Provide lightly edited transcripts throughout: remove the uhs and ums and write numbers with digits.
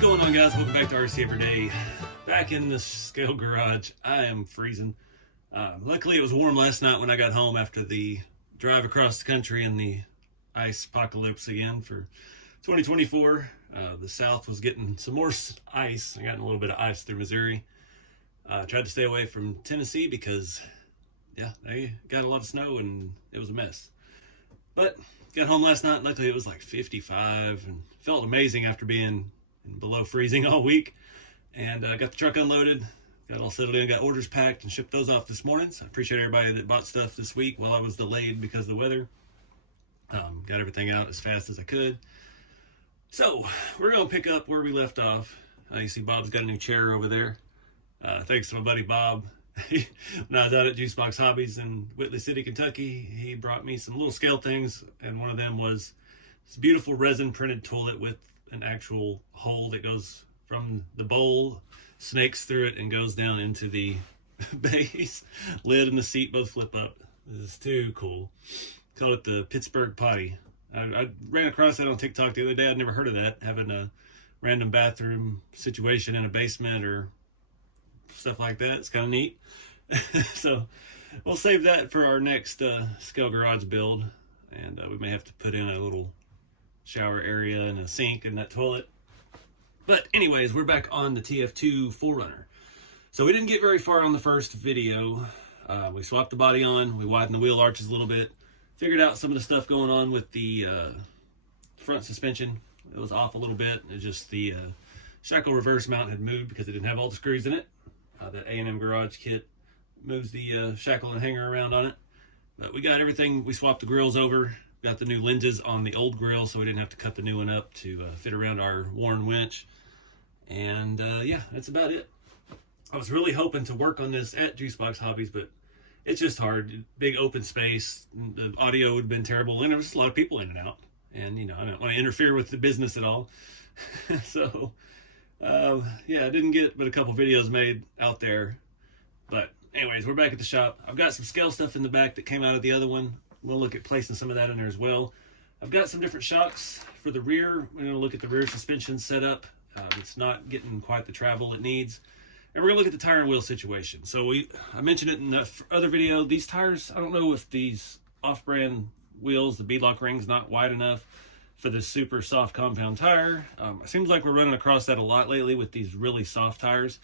going on, guys? Welcome back to RC Every Day. Back in the scale garage. I am freezing. Luckily it was warm last night when I got home after the drive across the country and the ice apocalypse again for 2024. The South was getting some more ice. I got a little bit of ice through Missouri. Tried to stay away from Tennessee because, yeah, they got a lot of snow and it was a mess. But got home last night. Luckily it was like 55 and felt amazing after being below freezing all week. And got the truck unloaded, got all settled in, got orders packed and shipped those off this morning. So I appreciate everybody that bought stuff this week while I was delayed because of the weather. Got everything out as fast as I could. So we're going to pick up where we left off. You see Bob's got a new chair over there. Thanks to my buddy Bob. When I was out at Juicebox Hobbies in Whitley City, Kentucky, he brought me some little scale things, and one of them was this beautiful resin printed toilet with an actual hole that goes from the bowl, snakes through it, and goes down into the base. Lid and the seat both flip up. This is too cool. Call it the Pittsburgh Potty. I ran across that on TikTok the other day. I'd never heard of that, having a random bathroom situation in a basement or stuff like that. It's kind of neat. So we'll save that for our next scale garage build, and we may have to put in a little shower area and a sink in that toilet. But anyways, we're back on the TF2 4Runner. So we didn't get very far on the first video. We swapped the body on, we widened the wheel arches a little bit, figured out some of the stuff going on with the front suspension. It was off a little bit. It just the shackle reverse mount had moved because it didn't have all the screws in it. That A&M garage kit moves the shackle and hanger around on it. But we got everything. We swapped the grills over, got the new lenses on the old grill so we didn't have to cut the new one up to fit around our worn winch. And yeah, that's about it. I was really hoping to work on this at Juicebox Hobbies, but it's just hard. Big open space, the audio would have been terrible, and there was just a lot of people in and out. And, you know, I don't want to interfere with the business at all. So, yeah, I didn't get but a couple videos made out there. But anyways, we're back at the shop. I've got some scale stuff in the back that came out of the other one. We'll look at placing some of that in there as well. I've got some different shocks for the rear. We're going to look at the rear suspension setup. It's not getting quite the travel it needs. And we're going to look at the tire and wheel situation. So I mentioned it in the other video. These tires, I don't know if these off-brand wheels, the beadlock ring's not wide enough for this super soft compound tire. It seems like we're running across that a lot lately with these really soft tires.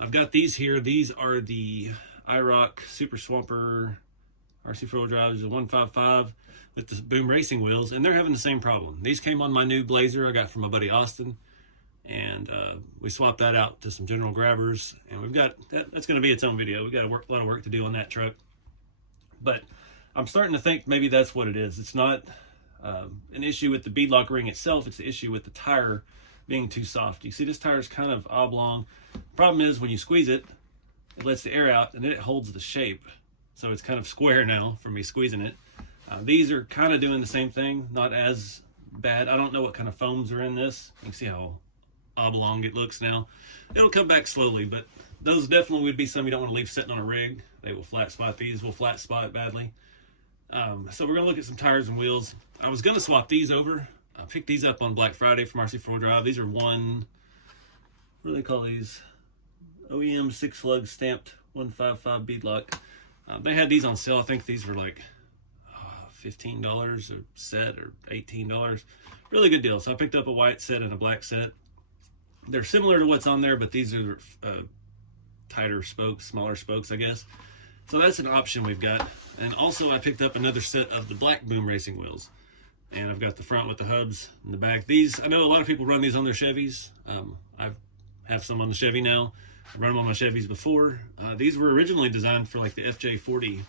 I've got these here. These are the IROC Super Swamper RC4wd drives, the 155 with the Boom Racing wheels, and they're having the same problem. These came on my new Blazer I got from my buddy Austin, and we swapped that out to some general grabbers, and we've got that's going to be its own video. We've got a lot of work to do on that truck, but I'm starting to think maybe that's what it is. It's not an issue with the beadlock ring itself. It's the issue with the tire being too soft. You see this tire is kind of oblong. Problem is when you squeeze it, it lets the air out and then it holds the shape. So it's kind of square now from me squeezing it. These are kind of doing the same thing, not as bad. I don't know what kind of foams are in this. You can see how oblong it looks now. It'll come back slowly, but those definitely would be some you don't want to leave sitting on a rig. They will flat spot. These will flat spot badly. So we're going to look at some tires and wheels. I was going to swap these over. I picked these up on Black Friday from RC4wd Drive. These are what do they call these? OEM 6 lug stamped 155 beadlock. They had these on sale. I think these were like $15 a set or $18. Really good deal. So I picked up a white set and a black set. They're similar to what's on there, but these are tighter spokes, smaller spokes, I guess. So that's an option we've got. And also I picked up another set of the black Boom Racing wheels. And I've got the front with the hubs in the back. These, I know a lot of people run these on their Chevys. I have some on the Chevy now. I've run them on my Chevys before. These were originally designed for like the FJ40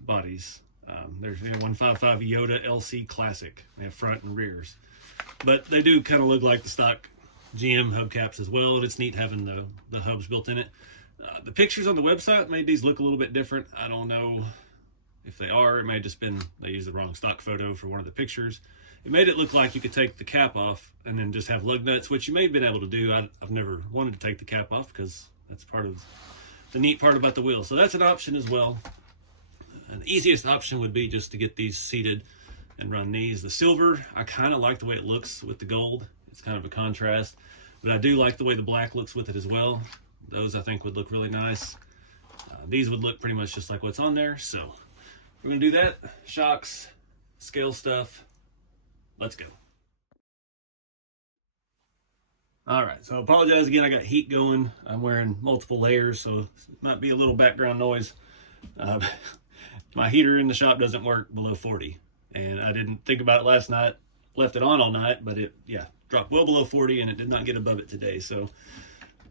bodies. There's 155 Yoda LC Classic. They have front and rears. But they do kind of look like the stock GM hubcaps as well. And it's neat having the hubs built in it. The pictures on the website made these look a little bit different. I don't know if they are. It may have just been they used the wrong stock photo for one of the pictures. It made it look like you could take the cap off and then just have lug nuts, which you may have been able to do. I've never wanted to take the cap off because that's part of the neat part about the wheel. So that's an option as well. An easiest option would be just to get these seated and run these. The silver, I kind of like the way it looks with the gold. It's kind of a contrast. but I do like the way the black looks with it as well. Those I think would look really nice. These would look pretty much just like what's on there. So we're gonna do that. Shocks, scale stuff. Let's go. All right, so I apologize again. I got heat going. I'm wearing multiple layers, so it might be a little background noise. My heater in the shop doesn't work below 40, and I didn't think about it last night. Left it on all night, but it, yeah, dropped well below 40, and it did not get above it today. So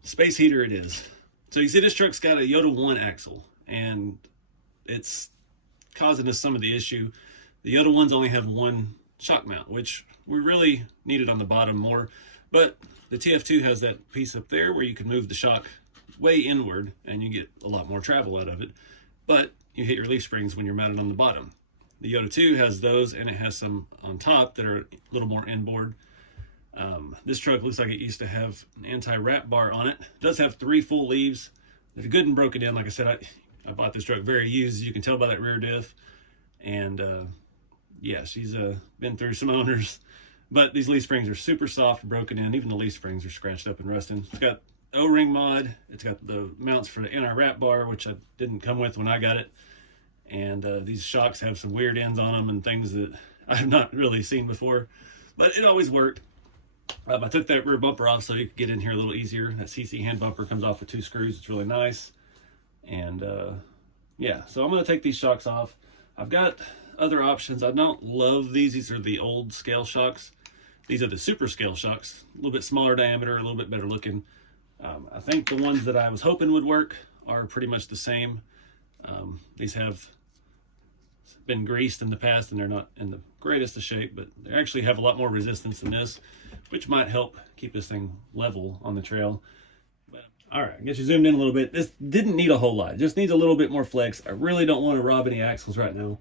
space heater it is. So you see this truck's got a Yoda 1 axle, and it's causing us some of the issue. The Yoda 1s only have one shock mount, which we really needed on the bottom more, but the TF2 has that piece up there where you can move the shock way inward and you get a lot more travel out of it, but you hit your leaf springs when you're mounted on the bottom. The Yoda 2 has those, and it has some on top that are a little more inboard. This truck looks like it used to have an anti-wrap bar on it. It does have 3 full leaves. They're good and broken in. Like I said, I bought this truck very used, as you can tell by that rear diff. And yeah, she's been through some owners. But these leaf springs are super soft, broken in. Even the leaf springs are scratched up and rusting. It's got O-ring mod. It's got the mounts for the anti-wrap bar, which I didn't come with when I got it. And these shocks have some weird ends on them and things that I've not really seen before. But it always worked. I took that rear bumper off so you could get in here a little easier. That CC hand bumper comes off with 2 screws. It's really nice. And yeah, so I'm going to take these shocks off. I've got other options. I don't love these. These are the old scale shocks. These are the super scale shocks, a little bit smaller diameter, a little bit better looking. I think the ones that I was hoping would work are pretty much the same. These have been greased in the past and they're not in the greatest of shape, but they actually have a lot more resistance than this, which might help keep this thing level on the trail. But, all right, I guess you zoomed in a little bit. This didn't need a whole lot. It just needs a little bit more flex. I really don't want to rob any axles right now.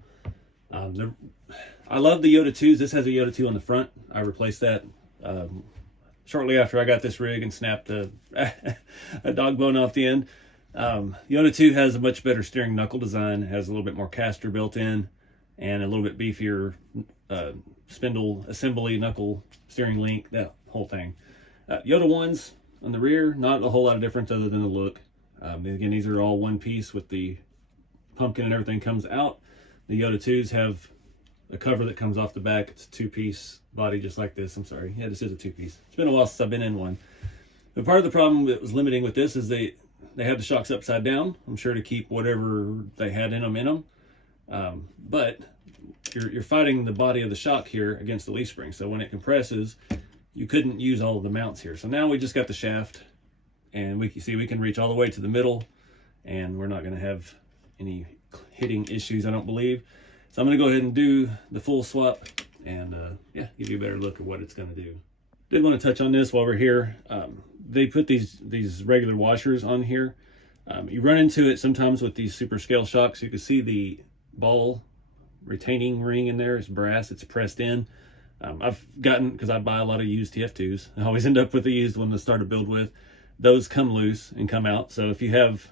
I love the Yoda 2s. This has a Yoda 2 on the front. I replaced that shortly after I got this rig and snapped a dog bone off the end. Yoda 2 has a much better steering knuckle design. It has a little bit more caster built in and a little bit beefier spindle assembly, knuckle steering link, that whole thing. Yoda 1s on the rear, not a whole lot of difference other than the look. Again, these are all one piece with the pumpkin and everything comes out. The Yoda 2s have a cover that comes off the back. It's a 2-piece body just like this. I'm sorry. Yeah, this is a 2-piece. It's been a while since I've been in one. But part of the problem that was limiting with this is they have the shocks upside down. I'm sure to keep whatever they had in them. But you're fighting the body of the shock here against the leaf spring. So when it compresses, you couldn't use all of the mounts here. So now we just got the shaft, and we can reach all the way to the middle, and we're not going to have any hitting issues, I don't believe. So I'm going to go ahead and do the full swap and yeah, give you a better look at what it's going to do. Did want to touch on this while we're here. They put these regular washers on here. You run into it sometimes with these super scale shocks. You can see the ball retaining ring in there. It's brass. It's pressed in. I've gotten, because I buy a lot of used TF2s, I always end up with a used one to start a build with. Those come loose and come out. So if you have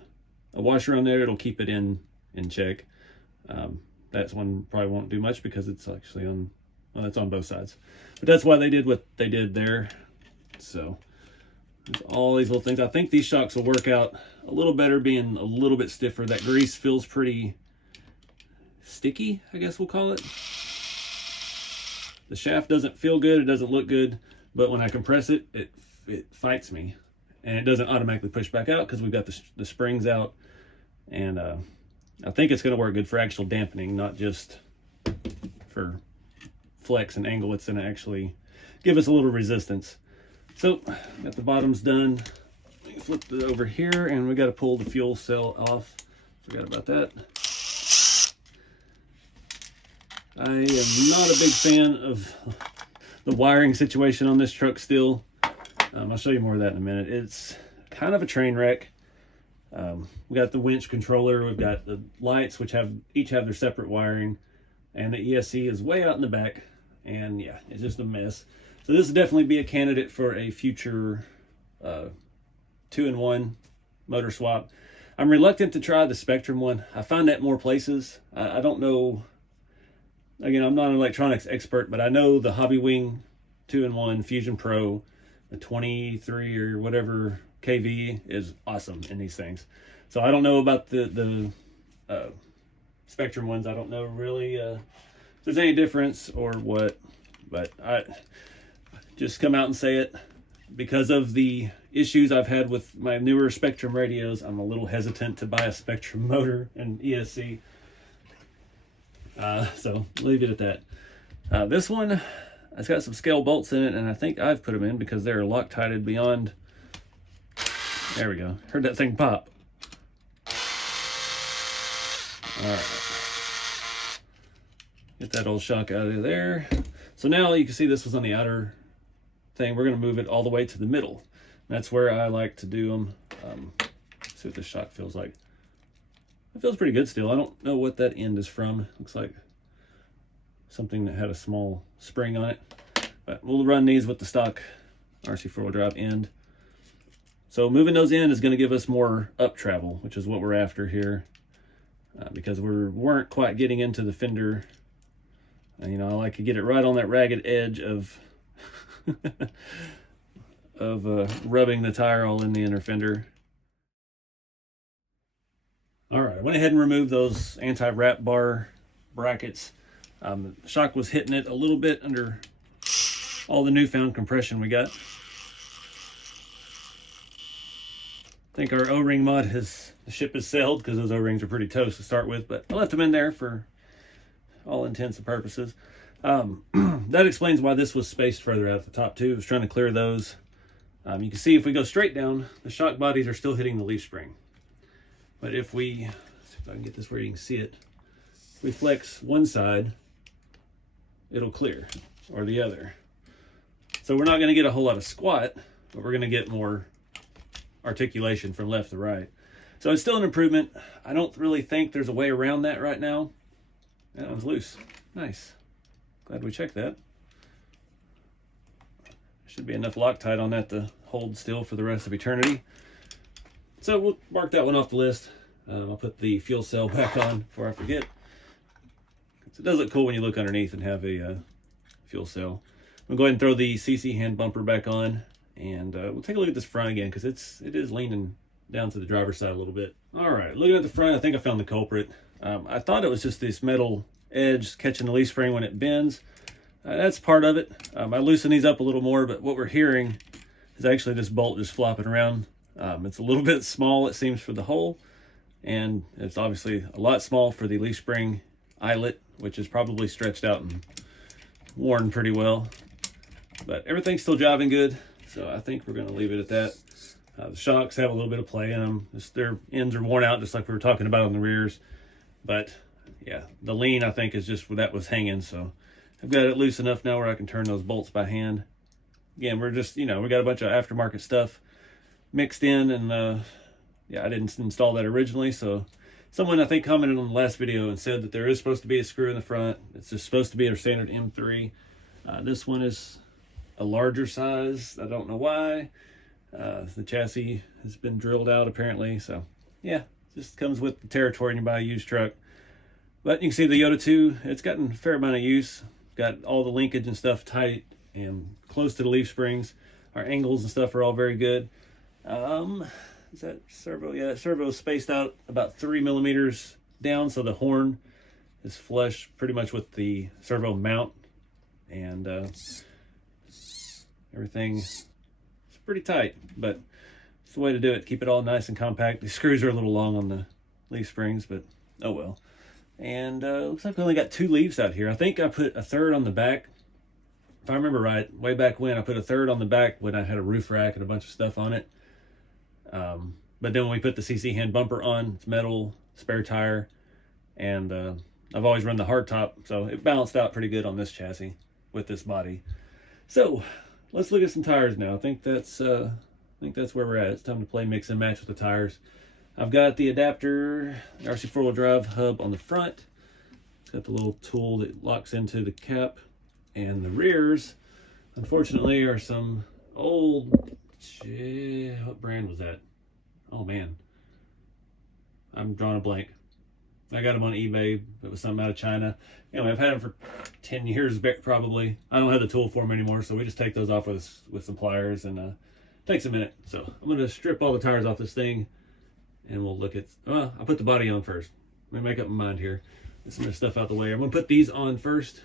a washer on there, it'll keep it in check. That one probably won't do much because it's actually on, well, it's on both sides. But that's why they did what they did there. So there's all these little things. I think these shocks will work out a little better being a little bit stiffer. That grease feels pretty sticky, I guess we'll call it. The shaft doesn't feel good. It doesn't look good. But when I compress it, it fights me. And it doesn't automatically push back out because we've got the springs out. And I think it's going to work good for actual dampening, not just for flex and angle. It's going to actually give us a little resistance. So got the bottoms done. Flip it over here, and we got to pull the fuel cell off. Forgot about that. I am not a big fan of the wiring situation on this truck still. I'll show you more of that in a minute. It's kind of a train wreck. We got the winch controller, we've got the lights, which each have their separate wiring, and the ESC is way out in the back, and yeah, it's just a mess. So this would definitely be a candidate for a future 2-in-1 motor swap. I'm reluctant to try the Spectrum one. I find that more places. I don't know, again, I'm not an electronics expert, but I know the Hobby Wing 2-in-1 Fusion Pro, the 23 or whatever kV is awesome in these things. So I don't know about the Spectrum ones. I don't know really if there's any difference or what, but I just come out and say it. Because of the issues I've had with my newer Spectrum radios, I'm a little hesitant to buy a Spectrum motor and ESC. So leave it at that. This one, it's got some scale bolts in it, and I think I've put them in because they're Loctited beyond. There we go. Heard that thing pop. All right. Get that old shock out of there. So now you can see this was on the outer thing. We're going to move it all the way to the middle. That's where I like to do them. See what this shock feels like. It feels pretty good still. I don't know what that end is from. Looks like something that had a small spring on it. But we'll run these with the stock RC4wd drive end. So moving those in is going to give us more up travel, which is what we're after here. Because we weren't quite getting into the fender. You know, I like to get it right on that ragged edge of rubbing the tire all in the inner fender. All right, I went ahead and removed those anti-wrap bar brackets. The shock was hitting it a little bit under all the newfound compression we got. I think our O-ring mod the ship has sailed because those O-rings are pretty toast to start with, but I left them in there for all intents and purposes. That explains why this was spaced further out at the top too. I was trying to clear those. You can see if we go straight down, the shock bodies are still hitting the leaf spring. But if we, let's see if I can get this where you can see it, if we flex one side, it'll clear, or the other. So we're not going to get a whole lot of squat, but we're going to get more articulation from left to right. So it's still an improvement. I don't really think there's a way around that right now. That one's loose. Nice. Glad we checked that. Should be enough Loctite on that to hold still for the rest of eternity. So we'll mark that one off the list. I'll put the fuel cell back on before I forget. So it does look cool when you look underneath and have a fuel cell. We'll go ahead and throw the CC hand bumper back on, and we'll take a look at this front again because it is leaning down to the driver's side a little bit. All right, looking at the front, I think I found the culprit. I thought it was just this metal edge catching the leaf spring when it bends. That's part of it. I loosen these up a little more, but what we're hearing is actually this bolt just flopping around. It's a little bit small, it seems, for the hole, and it's obviously a lot small for the leaf spring eyelet, which is probably stretched out and worn pretty well. But everything's still jiving good, so I think we're going to leave it at that. The shocks have a little bit of play in them. Their ends are worn out, just like we were talking about on the rears. But yeah, the lean, I think, is just where that was hanging. So I've got it loose enough now where I can turn those bolts by hand. Again, we're just, you know, we got a bunch of aftermarket stuff mixed in, and yeah, I didn't install that originally. So someone, I think, commented on the last video and said that there is supposed to be a screw in the front. It's just supposed to be a standard M3. This one is a larger size. I don't know why. The chassis has been drilled out apparently. So yeah, just comes with the territory when you buy a used truck. But you can see the Yoda 2, it's gotten a fair amount of use. Got all the linkage and stuff tight and close to the leaf springs. Our angles and stuff are all very good. Is that servo? Yeah, that servo is spaced out about 3 millimeters down, so the horn is flush pretty much with the servo mount, and everything is pretty tight, but it's the way to do it. Keep it all nice and compact. The screws are a little long on the leaf springs, but oh well. And looks like we only got 2 leaves out here. I think I put a third on the back. If I remember right, way back when, I put a third on the back when I had a roof rack and a bunch of stuff on it. But then when we put the CC hand bumper on, it's metal, spare tire, and I've always run the hardtop, so it balanced out pretty good on this chassis with this body. So let's look at some tires now. I think that's where we're at. It's time to play mix and match with the tires. I've got the adapter, the RC4wd drive hub on the front. It's got the little tool that locks into the cap, and the rears, unfortunately, are some old, what brand was that? Oh man, I'm drawing a blank. I got them on eBay. It was something out of China. Anyway, I've had them for 10 years probably. I don't have the tool for them anymore, so we just take those off with some pliers, and it takes a minute. So I'm going to strip all the tires off this thing, and we'll look at, well, I'll put the body on first. Let me make up my mind here. Get some of this stuff out the way. I'm going to put these on first,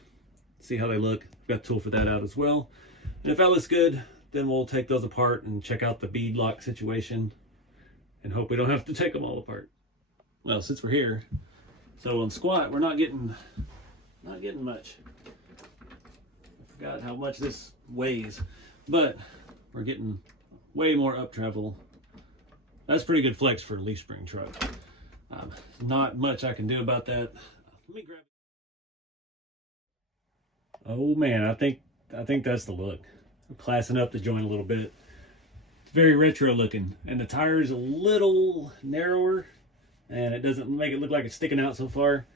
see how they look. I've got a tool for that out as well. And if that looks good, then we'll take those apart and check out the bead lock situation and hope we don't have to take them all apart. Well, since we're here, so on squat, we're not getting much. I forgot how much this weighs, but we're getting way more up travel. That's pretty good flex for a leaf spring truck. Not much I can do about that. Let me grab it. Oh man, I think that's the look. I'm classing up the joint a little bit. It's very retro looking, and the tire is a little narrower, and it doesn't make it look like it's sticking out so far.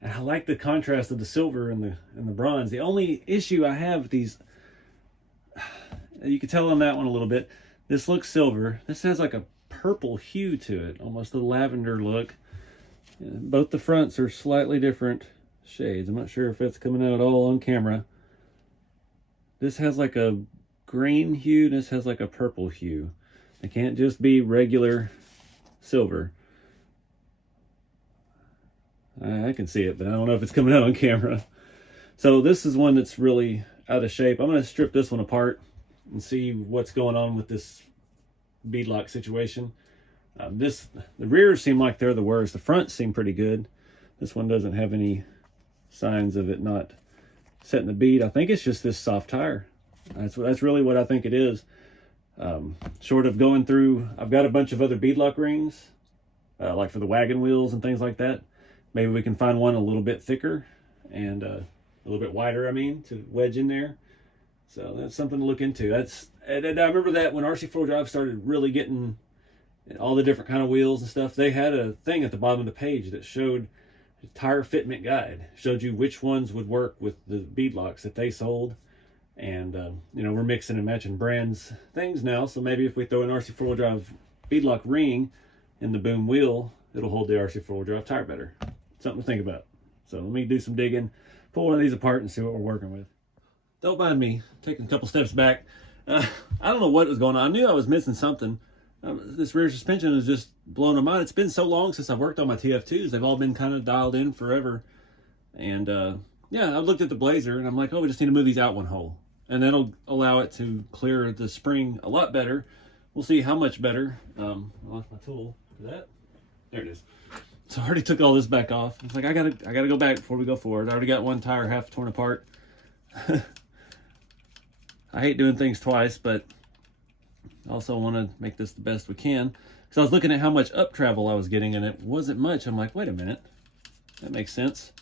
And I like the contrast of the silver and the bronze. The only issue I have with these, you can tell on that one a little bit. This looks silver. This has like a purple hue to it, almost a lavender look. Both the fronts are slightly different shades. I'm not sure if it's coming out at all on camera. This has like a green hue, this has like a purple hue. It can't just be regular silver. I can see it, but I don't know if it's coming out on camera. So this is one that's really out of shape. I'm going to strip this one apart and see what's going on with this bead lock situation. The rears seem like they're the worst. The fronts seem pretty good. This one doesn't have any signs of it not setting the bead. I think it's just this soft tire. That's really what I think it is. Short of going through, I've got a bunch of other bead lock rings, like for the wagon wheels and things like that. Maybe we can find one a little bit thicker and a little bit wider, I mean, to wedge in there. So that's something to look into. And I remember that when RC4 Drive started really getting all the different kind of wheels and stuff, they had a thing at the bottom of the page that showed a tire fitment guide. Showed you which ones would work with the bead locks that they sold. And, you know, we're mixing and matching brands things now. So maybe if we throw an RC4 Drive bead lock ring in the boom wheel, it'll hold the RC4 Drive tire better. Something to think about. So let me do some digging, pull one of these apart and see what we're working with. Don't mind me taking a couple steps back. I don't know what was going on. I knew I was missing something. This rear suspension is just blowing my mind. It's been so long since I've worked on my TF2s. They've all been kind of dialed in forever. And yeah, I looked at the Blazer and I'm like, oh, we just need to move these out one hole. And that'll allow it to clear the spring a lot better. We'll see how much better. I lost my tool for that. There it is. So I already took all this back off. It's like I gotta go back before we go forward. I already got one tire half torn apart. I hate doing things twice, but I also want to make this the best we can. So I was looking at how much up travel I was getting, and it wasn't much. I'm like, wait a minute, that makes sense.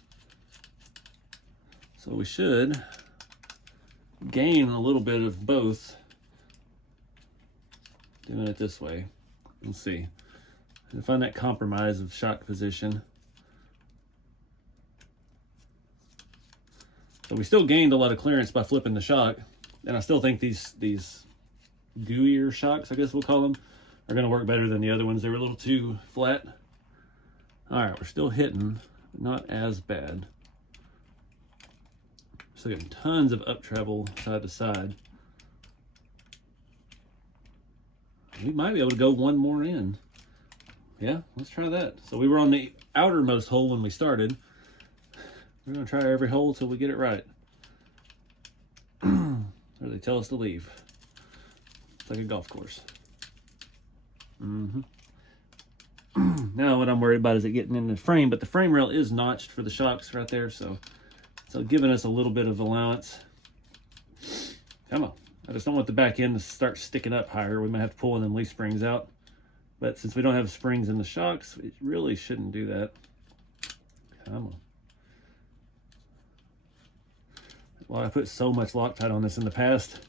So we should gain a little bit of both doing it this way. Let's see. And find that compromise of shock position. So we still gained a lot of clearance by flipping the shock, and I still think these gooier shocks, I guess we'll call them, are going to work better than the other ones. They were a little too flat. All right, we're still hitting, but not as bad. Still getting tons of up travel side to side. We might be able to go one more in. Yeah, let's try that. So we were on the outermost hole when we started. We're going to try every hole till we get it right. Or they tell us to leave. It's like a golf course. Now what I'm worried about is it getting in the frame, but the frame rail is notched for the shocks right there, so giving us a little bit of allowance. Come on. I just don't want the back end to start sticking up higher. We might have to pull one of them leaf springs out. But since we don't have springs in the shocks, it really shouldn't do that. Come on. Well, I put so much Loctite on this in the past.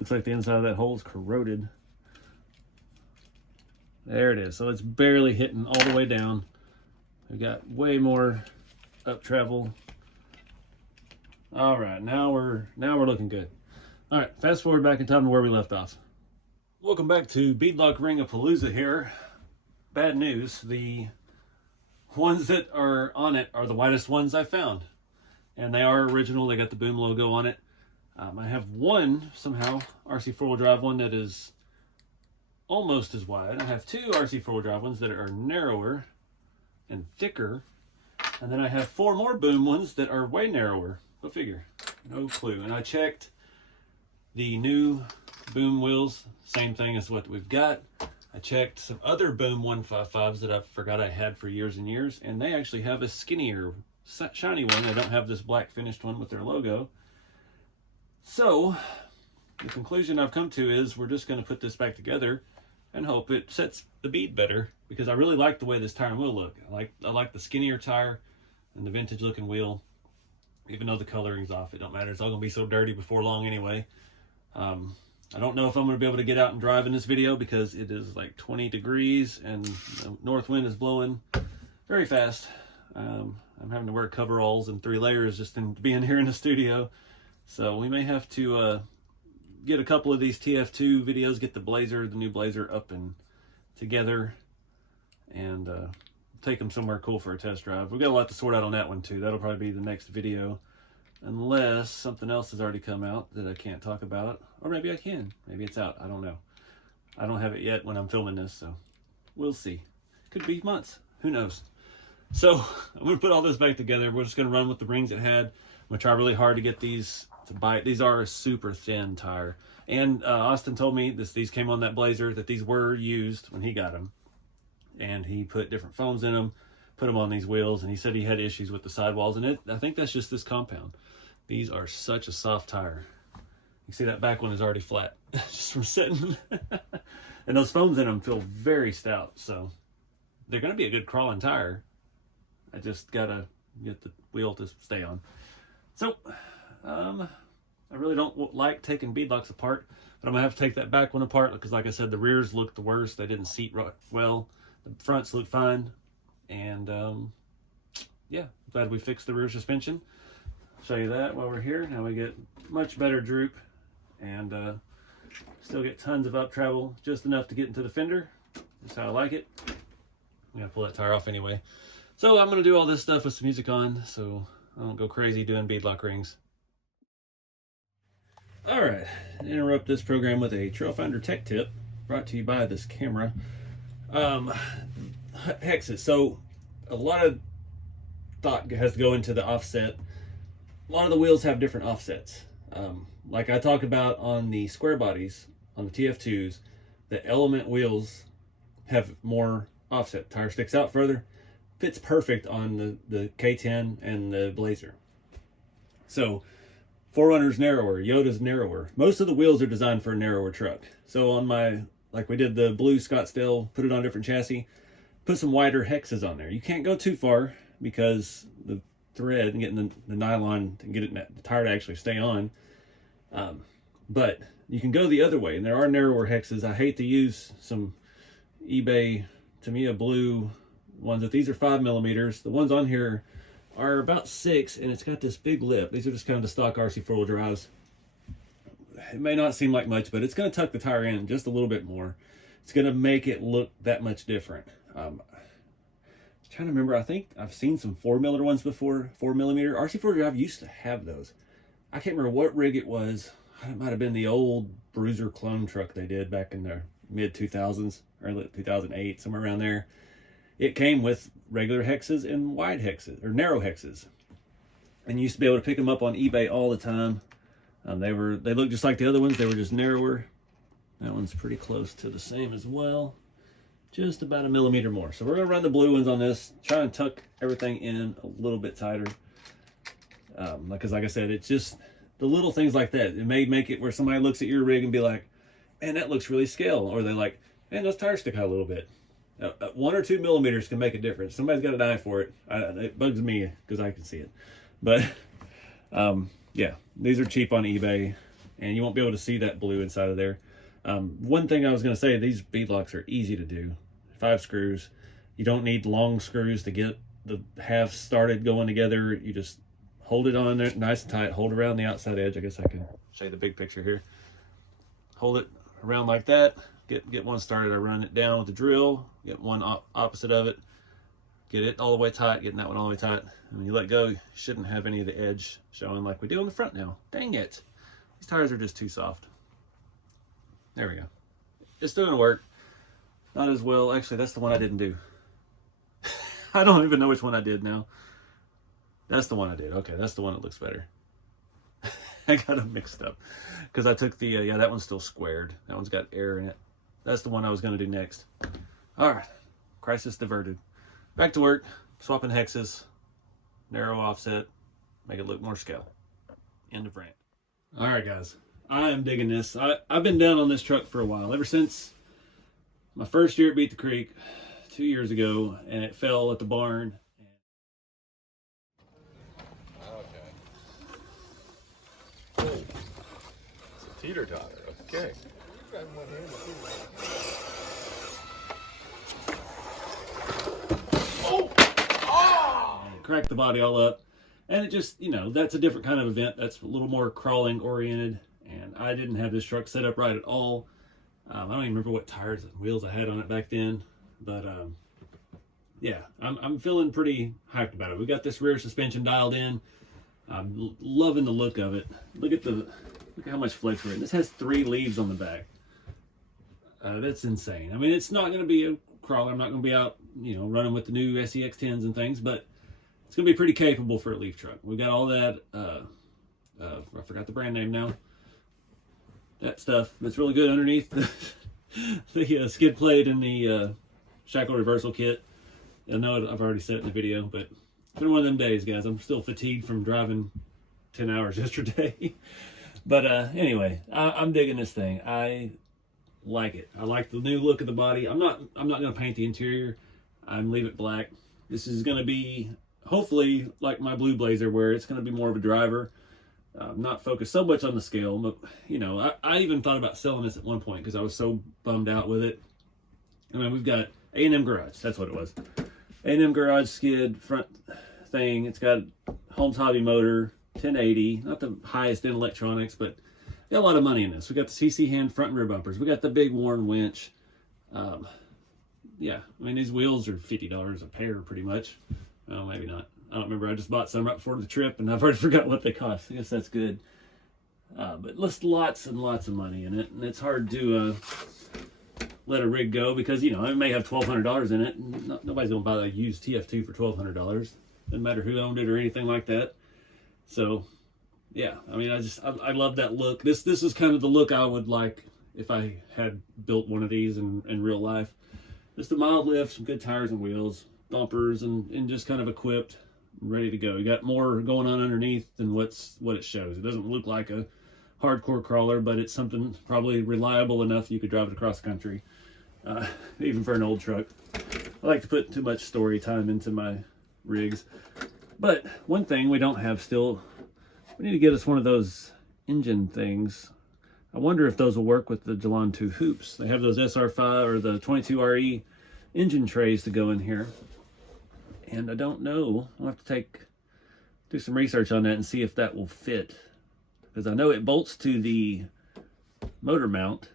Looks like the inside of that hole is corroded. There it is. So it's barely hitting all the way down. We've got way more up travel. All right, now we're looking good. All right, fast forward back in time to where we left off. Welcome back to Beadlock Ring-a-Palooza here. bad news. The ones that are on it are the whitest ones I found. And they are original. They got the Boom logo on it. I have one, somehow, RC four-wheel drive one that is almost as wide. I have two RC four-wheel drive ones that are narrower and thicker. And then I have four more Boom ones that are way narrower. Go figure. No clue. And I checked the new Boom wheels, same thing as what we've got. I checked some other Boom 155s that I forgot I had for years and years, and they actually have a skinnier, shiny one. They don't have this black finished one with their logo. So, the conclusion I've come to is we're just going to put this back together and hope it sets the bead better, because I really like the way this tire and wheel look. I like the skinnier tire and the vintage looking wheel. Even though the coloring's off, it don't matter. It's all going to be so dirty before long anyway. I don't know if I'm going to be able to get out and drive in this video because it is like 20 degrees and the north wind is blowing very fast. I'm having to wear coveralls and 3 layers just in being here in the studio. So we may have to get a couple of these TF2 videos, get the new Blazer up and together, and take them somewhere cool for a test drive. We've got a lot to sort out on that one too. That'll probably be the next video, unless something else has already come out that I can't talk about. Or maybe I can. Maybe it's out. I don't know. I don't have it yet when I'm filming this, so we'll see. Could be months. Who knows? So I'm going to put all this back together. We're just going to run with the rings it had. I'm going to try really hard to get these to bite. These are a super thin tire. And Austin told me these came on that Blazer, that these were used when he got them. And he put different foams in them, put them on these wheels, and he said he had issues with the sidewalls. And I think that's just this compound. These are such a soft tire. You see that back one is already flat just from sitting. And those foams in them feel very stout, so they're going to be a good crawling tire. I just got to get the wheel to stay on. So I really don't like taking bead locks apart, but I'm going to have to take that back one apart because, like I said, the rears looked the worst. They didn't seat well. The fronts look fine. And yeah, glad we fixed the rear suspension. Show you that while we're here. Now we get much better droop and still get tons of up travel, just enough to get into the fender. That's how I like it. I'm gonna pull that tire off anyway. So I'm gonna do all this stuff with some music on so I don't go crazy doing beadlock rings. All right, interrupt this program with a Trailfinder tech tip brought to you by this camera. Hexes. So a lot of thought has to go into the offset. A lot of the wheels have different offsets. Like I talked about on the square bodies, on the TF2s, the element wheels have more offset. Tire sticks out further. Fits perfect on the K10 and the Blazer. So 4Runner's narrower, Yoda's narrower. Most of the wheels are designed for a narrower truck. So on my, like we did the blue Scottsdale, put it on a different chassis, put some wider hexes on there. You can't go too far because the thread and getting the nylon and get the tire to actually stay on. But you can go the other way, and there are narrower hexes. I hate to use some eBay Tamiya blue ones, but these are 5mm. The ones on here are about 6, and it's got this big lip. These are just kind of the stock RC four-wheel drives. It may not seem like much, but it's going to tuck the tire in just a little bit more. It's going to make it look that much different. Trying to remember, I think I've seen some 4mm ones before. 4mm RC4 drive used to have those. I can't remember what rig it was. It might have been the old Bruiser clone truck they did back in the mid 2000s, early 2008, somewhere around there. It came with regular hexes and wide hexes, or narrow hexes, and you used to be able to pick them up on eBay all the time. They looked just like the other ones. They were just narrower. That one's pretty close to the same as well. Just about 1mm more. So we're going to run the blue ones on this, try and tuck everything in a little bit tighter. Because like I said, it's just the little things like that. It may make it where somebody looks at your rig and be like, man, that looks really scale. Or they're like, man, those tires stick out a little bit. 1 or 2 millimeters can make a difference. Somebody's got an eye for it. It bugs me because I can see it. But yeah, these are cheap on eBay, and you won't be able to see that blue inside of there. One thing I was going to say, these bead locks are easy to do. 5 screws. You don't need long screws to get the halves started going together. You just hold it on there nice and tight. Hold around the outside edge. I guess I can show you the big picture here. Hold it around like that. get one started. I run it down with the drill, get one opposite of it, get it all the way tight, getting that one all the way tight. And when you let go, you shouldn't have any of the edge showing like we do on the front now. Dang it. These tires are just too soft. There we go. It's still gonna work. Not as well. Actually, that's the one I didn't do. I don't even know which one I did now. That's the one I did. Okay, that's the one that looks better. I got them mixed up because I took the, yeah, that one's still squared. That one's got air in it. That's the one I was going to do next. All right, crisis diverted. Back to work, swapping hexes, narrow offset, make it look more scale. End of rant. All right, guys, I am digging this. I've been down on this truck for a while, ever since my first year at Beat the Creek 2 years ago, and it fell at the barn. Teeter-totter, okay. Oh! Oh! Cracked the body all up. And it just, you know, that's a different kind of event. That's a little more crawling oriented. And I didn't have this truck set up right at all. I don't even remember what tires and wheels I had on it back then. But, yeah, I'm feeling pretty hyped about it. We got this rear suspension dialed in. I'm loving the look of it. Look at how much flex we're in. This has 3 leaves on the back. That's insane. I mean, it's not going to be a crawler. I'm not going to be out, you know, running with the new SEX10s and things, but it's going to be pretty capable for a leaf truck. We got all that. I forgot the brand name now. That stuff. It's really good underneath the skid plate and the shackle reversal kit. I know I've already said it in the video, but it's been one of them days, guys. I'm still fatigued from driving 10 hours yesterday. But anyway, I'm digging this thing. I like it. I like the new look of the body. I'm not going to paint the interior. I'm leave it black. This is going to be hopefully like my Blue Blazer, where it's going to be more of a driver. Not focused so much on the scale, but you know, I even thought about selling this at one point because I was so bummed out with it. I mean, we've got A&M Garage. That's what it was. A&M Garage skid front thing. It's got Holmes Hobby motor, 1080. Not the highest in electronics, but got a lot of money in this. We got the CC hand front and rear bumpers. We got the big Warren winch. Yeah, I mean, these wheels are $50 a pair, pretty much. Well, maybe not. I don't remember. I just bought some right before the trip, and I've already forgotten what they cost. I guess that's good. But lots and lots of money in it, and it's hard to let a rig go because, you know, it may have $1,200 in it. And nobody's going to buy a used TF2 for $1,200. Doesn't matter who owned it or anything like that. So, yeah, I mean, I love that look. This is kind of the look I would like if I had built one of these in real life. Just a mild lift, some good tires and wheels, bumpers, and just kind of equipped, ready to go. You got more going on underneath than what it shows. It doesn't look like a hardcore crawler, but it's something probably reliable enough you could drive it across the country, even for an old truck. I like to put too much story time into my rigs. But one thing we don't have still, we need to get us one of those engine things. I wonder if those will work with the Jalon 2 hoops. They have those SR5 or the 22RE engine trays to go in here. And I don't know. I'll have to do some research on that and see if that will fit. Because I know it bolts to the motor mount,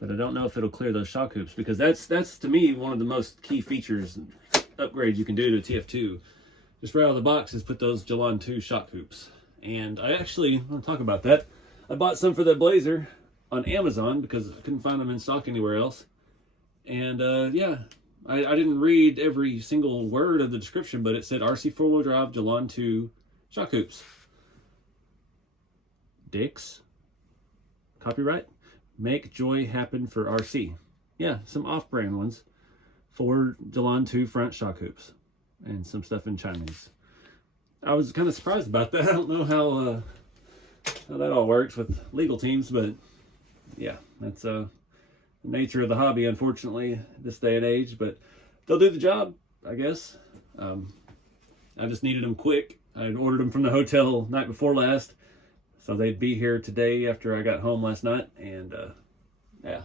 but I don't know if it'll clear those shock hoops. Because that's to me one of the most key features and upgrades you can do to a TF2. Just right out of the box is put those Jalon 2 shock hoops. And I actually want to talk about that. I bought some for the Blazer on Amazon because I couldn't find them in stock anywhere else. And yeah, I didn't read every single word of the description, but it said RC4wd drive Jalon 2 shock hoops. Dicks. Copyright. Make joy happen for RC. Yeah, some off-brand ones for Jalon 2 front shock hoops. And some stuff in Chinese. I was kind of surprised about that. I don't know how that all works with legal teams, but yeah, that's the nature of the hobby, unfortunately, this day and age. But they'll do the job, I guess. I just needed them quick. I had ordered them from the hotel night before last, so they'd be here today after I got home last night. And yeah,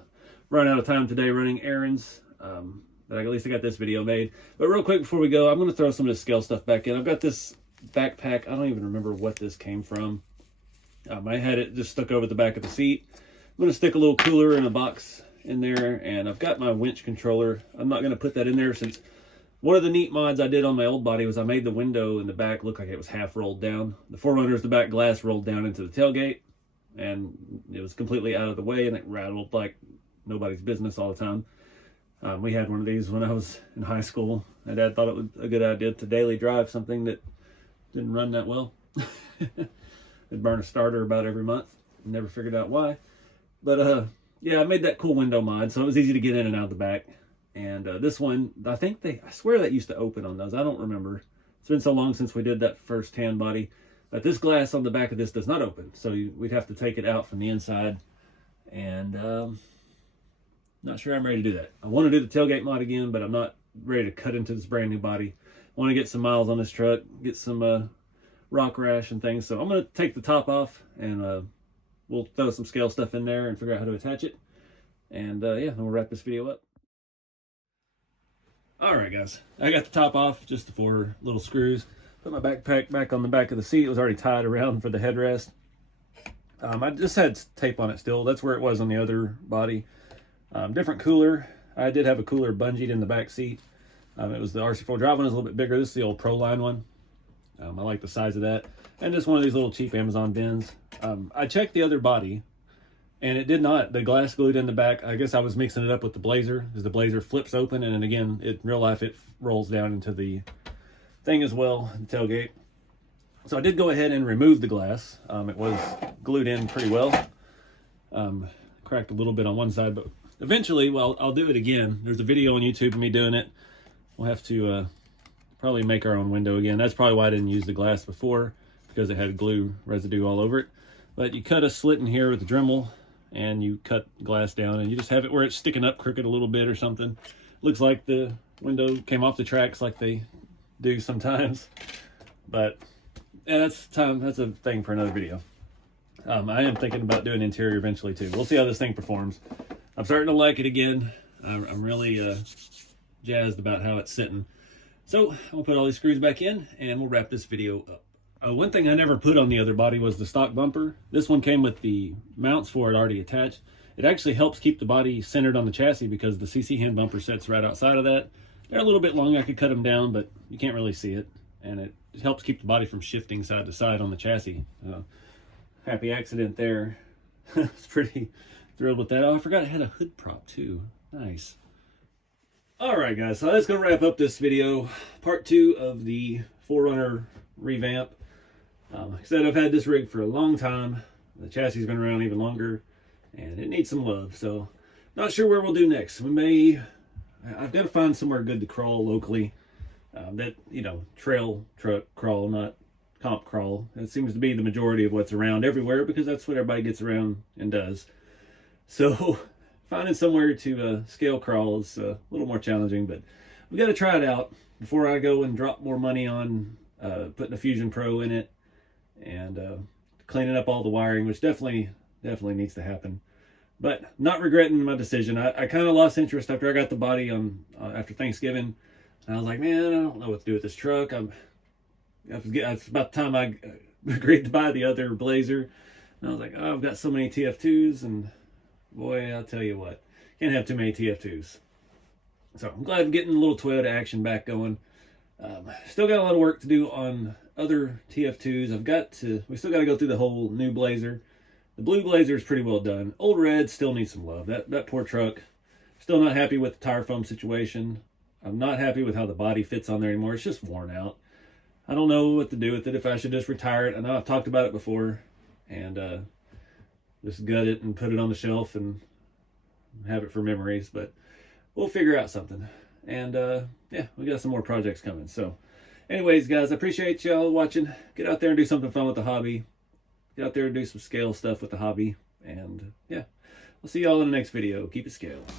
run out of time today running errands. But at least I got this video made. But real quick before we go, I'm going to throw some of this scale stuff back in. I've got this backpack. I don't even remember what this came from. I had it just stuck over the back of the seat. I'm going to stick a little cooler in a box in there, and I've got my winch controller. I'm not going to put that in there since one of the neat mods I did on my old body was I made the window in the back look like it was half rolled down. The 4Runner's the back glass rolled down into the tailgate, and it was completely out of the way, and it rattled like nobody's business all the time. We had one of these when I was in high school. My dad thought it was a good idea to daily drive something that didn't run that well. It'd burn a starter about every month. Never figured out why. But yeah, I made that cool window mod, so it was easy to get in and out of the back. And this one, I swear that used to open on those. I don't remember. It's been so long since we did that first tan body. But this glass on the back of this does not open, so we'd have to take it out from the inside. And not sure I'm ready to do that. I want to do the tailgate mod again, but I'm not ready to cut into this brand new body. I want to get some miles on this truck, get some rock rash and things. So I'm going to take the top off, and we'll throw some scale stuff in there and figure out how to attach it. And yeah, then we'll wrap this video up. All right, guys, I got the top off, just the 4 little screws. Put my backpack back on the back of the seat. It was already tied around for the headrest. I just had tape on it still. That's where it was on the other body. Different cooler. I did have a cooler bungeed in the back seat. It was the RC4 drive one. Is a little bit bigger. This is the old Pro line one. I like the size of that. And just one of these little cheap Amazon bins. I checked the other body, and it did not. The glass glued in the back. I guess I was mixing it up with the Blazer, because the Blazer flips open, and then again, in real life, it rolls down into the thing as well, the tailgate. So I did go ahead and remove the glass. It was glued in pretty well. Cracked a little bit on one side, but eventually, well, I'll do it again. There's a video on YouTube of me doing it. We'll have to probably make our own window again. That's probably why I didn't use the glass before, because it had glue residue all over it. But you cut a slit in here with the Dremel, and you cut glass down, and you just have it where it's sticking up crooked a little bit or something. Looks like the window came off the tracks like they do sometimes. But yeah, that's a thing for another video. I am thinking about doing interior eventually too. We'll see how this thing performs. I'm starting to like it again. I'm really jazzed about how it's sitting. So I'll put all these screws back in, and we'll wrap this video up. One thing I never put on the other body was the stock bumper. This one came with the mounts for it already attached. It actually helps keep the body centered on the chassis, because the CC hand bumper sits right outside of that. They're a little bit long. I could cut them down, but you can't really see it. And it helps keep the body from shifting side to side on the chassis. Happy accident there. I was pretty thrilled with that. Oh, I forgot it had a hood prop too. Nice. All right, guys, so that's going to wrap up this video. Part 2 of the 4Runner Revamp. Like I said, I've had this rig for a long time. The chassis has been around even longer, and it needs some love. So not sure where we'll do next. I've got to find somewhere good to crawl locally. That, you know, trail truck crawl, not comp crawl. It seems to be the majority of what's around everywhere, because that's what everybody gets around and does. So finding somewhere to scale crawl is a little more challenging, but we got to try it out before I go and drop more money on putting a Fusion Pro in it and cleaning up all the wiring, which definitely needs to happen. But not regretting my decision. I kind of lost interest after I got the body on after Thanksgiving. And I was like, man, I don't know what to do with this truck. It's about the time I agreed to buy the other Blazer. And I was like, oh, I've got so many TF2s, and boy, I'll tell you what, can't have too many TF2s. So I'm glad I'm getting a little Toyota action back going. Still got a lot of work to do on other TF2s. We still got to go through the whole new Blazer. The blue Blazer is pretty well done. Old red still needs some love. That poor truck. Still not happy with the tire foam situation. I'm not happy with how the body fits on there anymore. It's just worn out. I don't know what to do with it, if I should just retire it. I know I've talked about it before, and just gut it and put it on the shelf and have it for memories, but we'll figure out something. And yeah, we got some more projects coming. So anyways, guys, I appreciate y'all watching. Get out there and do something fun with the hobby. Get out there and do some scale stuff with the hobby. And yeah, we'll see y'all in the next video. Keep it scaled.